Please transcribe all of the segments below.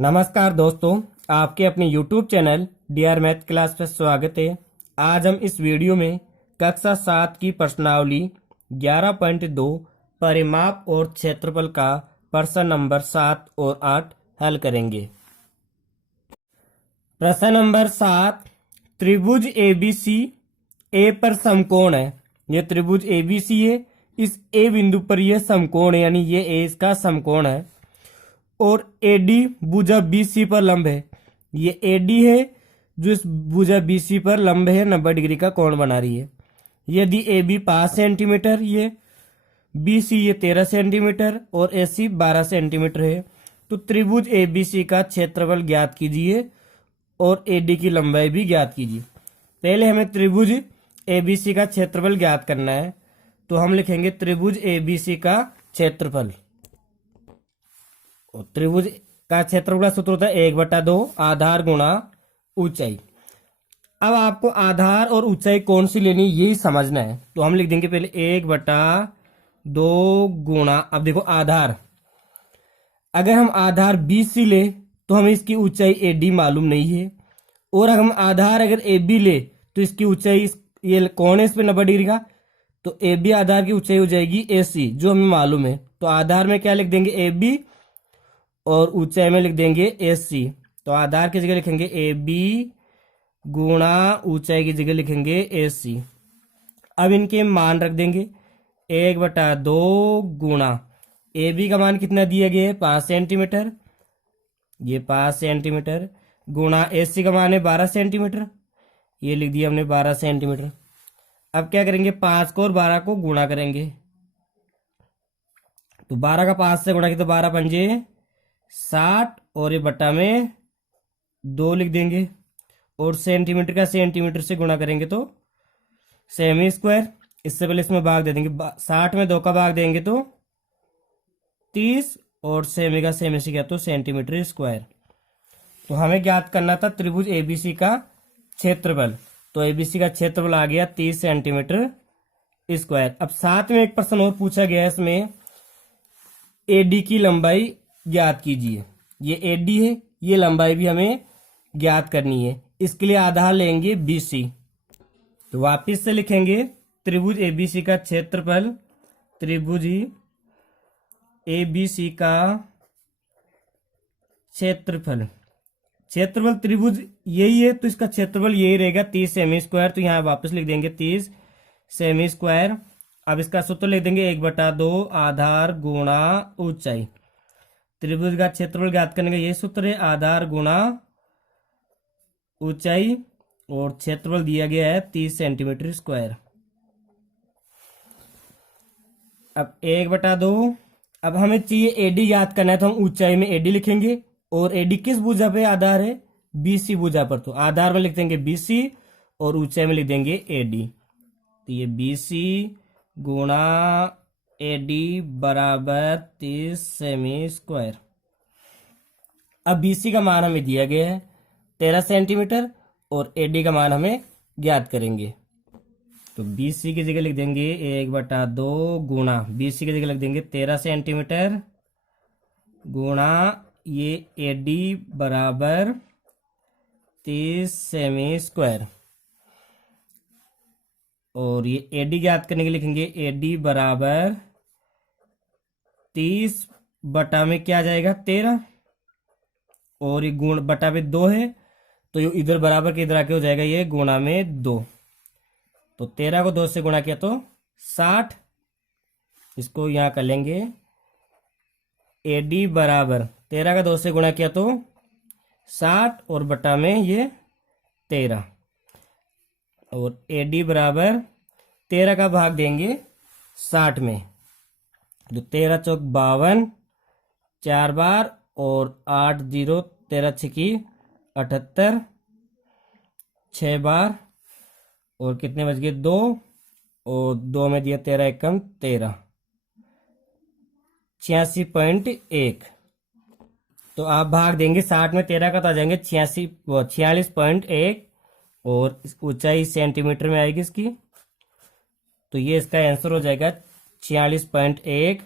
नमस्कार दोस्तों, आपके अपने YouTube channel DR math class पर स्वागत है। आज हम इस वीडियो में कक्षा 7 की प्रश्नावली 11.2 परिमाप और क्षेत्रफल का प्रश्न नंबर 7 और 8 हल करेंगे। प्रश्न नंबर 7, त्रिभुज ABC ए पर समकोण है। यह त्रिभुज ABC है। इस ए बिंदु पर यह समकोण है, यानी ये ए इसका समकोण है और AD भुजा BC पर लंब है। ये AD है जो इस भुजा BC पर लंब है, 90 डिग्री का कोण बना रही है। यदि AB 5 सेंटीमीटर, ये BC ये 13 सेंटीमीटर और AC 12 सेंटीमीटर है, तो त्रिभुज ABC का क्षेत्रफल ज्ञात कीजिए और AD की लंबाई भी ज्ञात कीजिए। पहले हमें त्रिभुज ABC का क्षेत्रफल ज्ञात करना है, तो हम लिखेंगे त्रिभुज ABC का क्षेत्रफल। और त्रिभुज का क्षेत्रफल का सूत्र होता है 1/2 आधार गुणा ऊंचाई। अब आपको आधार और ऊंचाई कौन सी लेनी यही समझना है, तो हम लिख देंगे पहले 1/2 गुणा। अब देखो आधार, अगर हम आधार BC ले तो हमें इसकी ऊंचाई AD मालूम नहीं है, और अगर हम आधार अगर AB ले तो इसकी ऊंचाई ये कौन है इस पे 90 डिग्री का, तो AB आधार की ऊंचाई हो जाएगी AC जो हमें मालूम है। तो आधार में क्या लिख देंगे AB और ऊंचाई में लिख देंगे AC। तो आधार की जगह लिखेंगे AB गुणा ऊंचाई की जगह लिखेंगे AC। अब इनके मान रख देंगे 1/2 गुणा AB का मान कितना दिया गया है 5 सेंटीमीटर, ये 5 सेंटीमीटर, गुणा AC का मान है 12 सेंटीमीटर, ये लिख दिया हमने 12 सेंटीमीटर। अब क्या करेंगे 5 को और 12 को गुणा करेंगे, तो 12 का 5 से गुणा किया तो 12 पंजे 60 और ये बटा में 2 लिख देंगे, और सेंटीमीटर का सेंटीमीटर से गुणा करेंगे तो सेमी स्क्वायर। इससे पहले इसमें भाग दे देंगे, 60 में 2 का भाग देंगे तो 30 और सेमी का सेमी से क्या तो सेंटीमीटर स्क्वायर। तो हमें ज्ञात करना था त्रिभुज ABC का क्षेत्रफल, तो ABC का क्षेत्रफल आ गया 30 सेंटीमीटर स्क्वायर। अब साथ में एक प्रश्न और पूछा गया है, इसमें AD की लंबाई ज्ञात कीजिए। ये AD है, ये लंबाई भी हमें ज्ञात करनी है। इसके लिए आधार लेंगे BC, तो वापिस से लिखेंगे त्रिभुज ABC का क्षेत्रफल, त्रिभुज ABC का क्षेत्रफल। क्षेत्रफल त्रिभुज यही है तो इसका क्षेत्रफल यही रहेगा 30 सेमी स्क्वायर, तो यहाँ वापस लिख देंगे 30 सेमी स्क्वायर। अब इसका सूत्र लिख देंगे 1/2 आधार गुणा ऊंचाई। त्रिभुज का क्षेत्रफल ज्ञात करने का ये सूत्र है, आधार गुणा ऊंचाई, और क्षेत्रफल दिया गया है 30 सेंटीमीटर स्क्वायर। अब 1/2, अब हमें चाहिए AD याद करना है, तो हम ऊंचाई में AD लिखेंगे, और AD किस भुजा पे आधार है BC भुजा पर, तो आधार में लिख देंगे BC और ऊंचाई में लिख देंगे AD। तो ये BC गुणा AD बराबर 30 सेमी स्क्वायर। अब BC का मान हमें दिया गया है 13 सेंटीमीटर और AD का मान हमें ज्ञात करेंगे, तो BC की जगह लिख देंगे 1/2 गुणा, BC की जगह लिख देंगे 13 सेंटीमीटर गुणा ये AD बराबर 30 सेमी स्क्वायर, और ये AD ज्ञात करने के लिए लिखेंगे AD बराबर 30 बटा में क्या जाएगा 13, और ये गुण बटा में 2 है, तो ये इधर बराबर के इधर आके हो जाएगा ये गुणा में 2, तो 13 को 2 से गुणा किया तो 60। इसको यहाँ कर लेंगे AD बराबर 13 का 2 से गुणा किया तो 60 और बटा में ये 13, और AD बराबर 13 का भाग देंगे 60 में, तो 13 चौक 52, 4 बार और 8 0, 13 छकी 78, 6 बार और कितने बच गए 2, और 2 में दिया 13 एकम 13, 86.1। तो आप भाग देंगे 60 में 13 का तो आ जाएंगे 46.1, और ऊंचाई सेंटीमीटर में आएगी इसकी, तो ये इसका आंसर हो जाएगा 46.1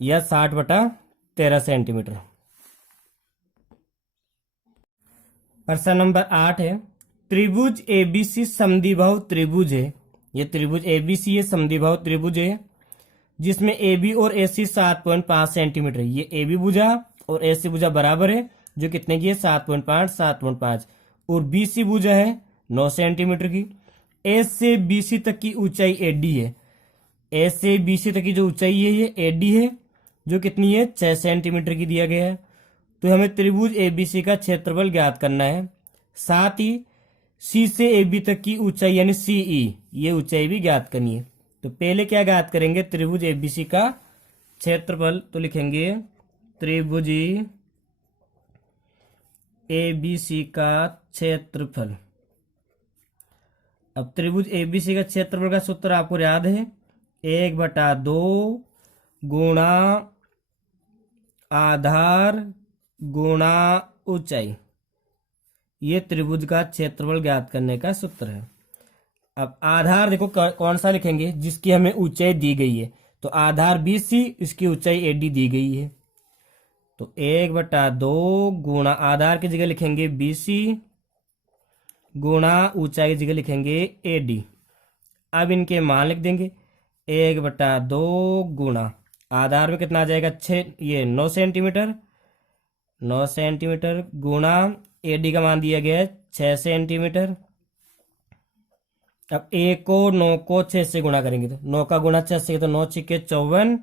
या 60/13 सेंटीमीटर। प्रश्न नंबर 8 है, त्रिभुज एबीसी समद्विबाहु त्रिभुज है। ये त्रिभुज एबीसी है, समद्विबाहु त्रिभुज है, जिसमें एबी और एसी 7.5 सेंटीमीटर है। ये एबी भुजा और एसी भुजा बराबर है, जो कितने की है, 7.5 7.5। और बीसी भुजा है 9 सेंटीमीटर की। ए से बीसी तक की ऊंचाई एडी है। ए से बीसी तक की जो ऊंचाई है ये एडी है, जो कितनी है, 6 सेंटीमीटर की दिया गया है। तो हमें त्रिभुज एबीसी का क्षेत्रफल ज्ञात करना है। साथ ही सी से एबी तक की ऊंचाई यानी सीई, ये ऊंचाई भी ज्ञात करनी है। तो पहले क्या ज्ञात करेंगे, त्रिभुज एबीसी का क्षेत्रफल। तो लिखेंगे त्रिभुज एबीसी का क्षेत्रफल। अब त्रिभुज एबीसी का क्षेत्रफल का सूत्र आपको याद है, 1/2 गुणा आधार गुणा ऊंचाई। ये त्रिभुज का क्षेत्रफल ज्ञात करने का सूत्र है। अब आधार देखो कौन सा लिखेंगे, जिसकी हमें ऊंचाई दी गई है। तो आधार बीसी, इसकी ऊंचाई एडी दी गई है। तो 1/2 गुणा आधार की जगह लिखेंगे बीसी गुणा ऊंचाई की जगह लिखेंगे एडी। अब इनके मान लिख देंगे, 1/2 गुणा आधार में कितना आ जाएगा, 9 सेंटीमीटर, 9 सेंटीमीटर गुणा एडी का मान दिया गया है 6 सेंटीमीटर। अब 1 को 9 को 6 से गुणा करेंगे, तो 9 का गुणा 6 से, तो 9 छिके 54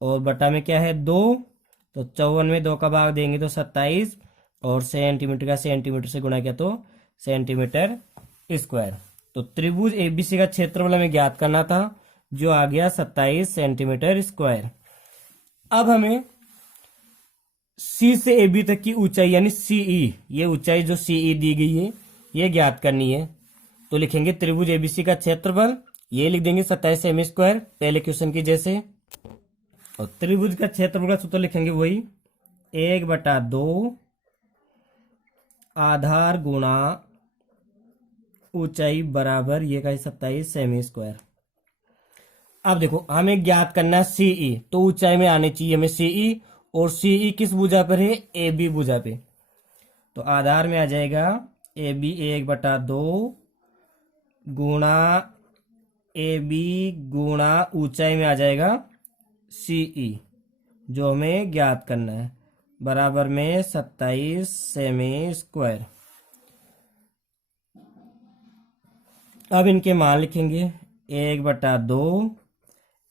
और बटा में क्या है 2, तो 54 में 2 का भाग देंगे तो 27 और सेंटीमीटर का सेंटीमीटर से गुणा किया तो सेंटीमीटर स्क्वायर। तो त्रिभुज एबीसी का क्षेत्रफल हमें ज्ञात करना था, जो आ गया 27 सेंटीमीटर स्क्वायर। अब हमें सी से एबी तक की ऊंचाई यानी सीई, ये ऊंचाई जो सीई दी गई है ये ज्ञात करनी है। तो लिखेंगे त्रिभुज एबीसी का क्षेत्रफल, ये लिख देंगे 27 सेमी स्क्वायर पहले क्वेश्चन की जैसे। और त्रिभुज का क्षेत्रफल का सूत्र लिखेंगे वही, 1/2 आधार गुणा ऊंचाई बराबर ये का 27 सेमी स्क्वायर। अब देखो हमें ज्ञात करना है सीई, तो ऊंचाई में आने चाहिए हमें सीई, और सीई किस भुजा पर है, ए बी भुजा पे। तो आधार में आ जाएगा ए बी 1/2 गुणा ए बी गुणा ऊंचाई में आ जाएगा सीई, जो हमें ज्ञात करना है, बराबर में 27 सेमी स्क्वायर। अब इनके मान लिखेंगे, 1/2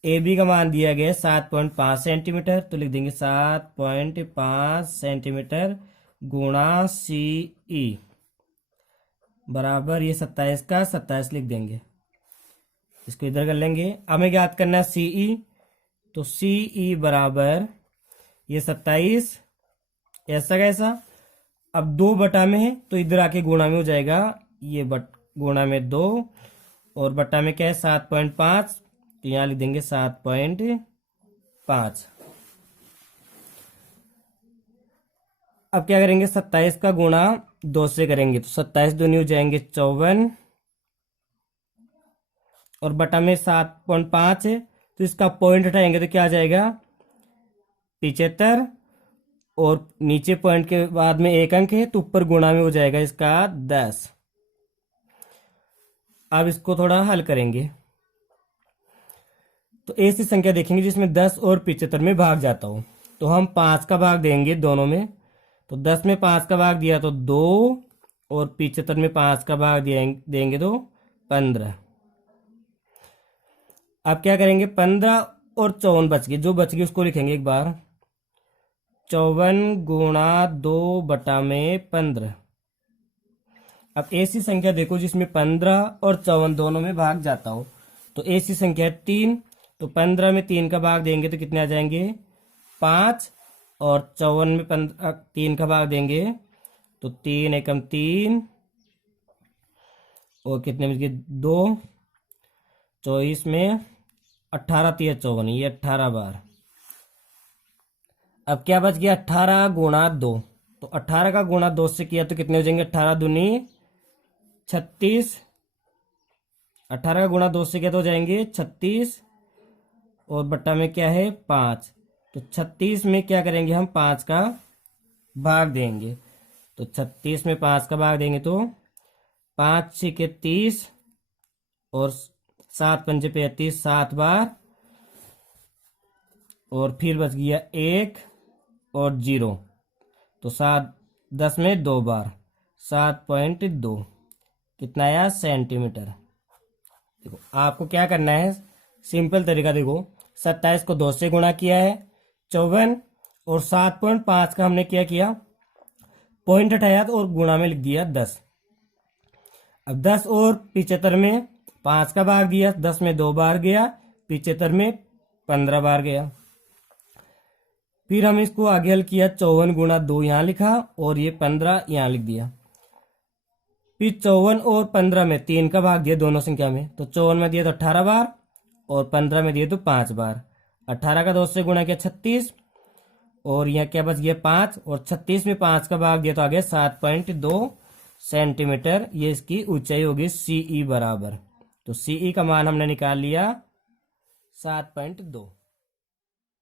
ए बी का मान दिया गया 7.5 सेंटीमीटर, तो लिख देंगे 7.5 सेंटीमीटर गुणा सी ई बराबर ये 27 का 27 लिख देंगे, इसको इधर कर लेंगे। हमें ज्ञात करना है सी ई, तो सी ई बराबर ये 27 ऐसा कैसा, अब 2 बटा में है तो इधर आके गुणा में हो जाएगा, ये गुणा में 2 और बटा में क्या है 7.5, तो यहां लिख देंगे 7.5। अब क्या करेंगे, 27 का गुणा 2 से करेंगे, तो 27 दूनी हो जाएंगे 54 और बटा में 7.5 है, तो इसका पॉइंट हटाएंगे तो क्या आ जाएगा 75 और नीचे पॉइंट के बाद में 1 अंक है, तो ऊपर गुणा में हो जाएगा इसका 10। अब इसको थोड़ा हल करेंगे, तो ऐसी संख्या देखेंगे जिसमें 10 और 75 में भाग जाता हो। तो हम 5 का भाग देंगे दोनों में, तो 10 में 5 का भाग दिया तो 2 और 75 में 5 का भाग देंगे तो 15। अब क्या करेंगे, 15 और 54 बच गए, जो बच गए उसको लिखेंगे एक बार, 54 गुणा 2 बटा में 15। अब ऐसी संख्या देखो जिसमें 15 और 54 दोनों में भाग जाता हो, तो ऐसी संख्या है 3, तो 15 में 3 का भाग देंगे तो कितने आ जाएंगे 5 और 54 में 3 का भाग देंगे तो 3 एकम 3 और कितने में 2, 24 में 18 3 54, ये 18 बार। अब क्या बच गया 18 गुणा 2, तो 18 का गुणा 2 से किया तो कितने हो जाएंगे 18 दूनी 36, 18 का गुणा 2 से क्या तो हो जाएंगे 36 और बट्टा में क्या है 5, तो 36 में क्या करेंगे हम 5 का भाग देंगे, तो 36 में 5 का भाग देंगे तो 5 6 30 और 7 पंजे 35, 7 बार और फिर बच गया 1 और 0, तो 7 10 में 2 बार 7.2 कितना आया सेंटीमीटर। देखो आपको क्या करना है, सिंपल तरीका देखो, 27 को 2 से गुणा किया है 54 और 7.5 का हमने क्या किया, पॉइंट हटाया और गुणा में लिख दिया 10। अब 10 और 75 में 5 का भाग दिया, 10 में 2 बार गया, 75 में 15 बार गया। फिर हम इसको आगे हल किया, 54 गुणा 2 यहाँ लिखा और ये 15 यहाँ लिख दिया। फिर 54 और 15 में 3 का भाग दिया दोनों संख्या में, तो 54 में दिया तो 18 बार और 15 में दिए तो 5 बार। 18 का 2 से गुणा किया 36 और यहाँ क्या बच गया 5 और 36 में 5 का भाग दिया तो आ गया 7.2 सेंटीमीटर। ये इसकी ऊंचाई होगी CE बराबर। तो CE का मान हमने निकाल लिया 7.2।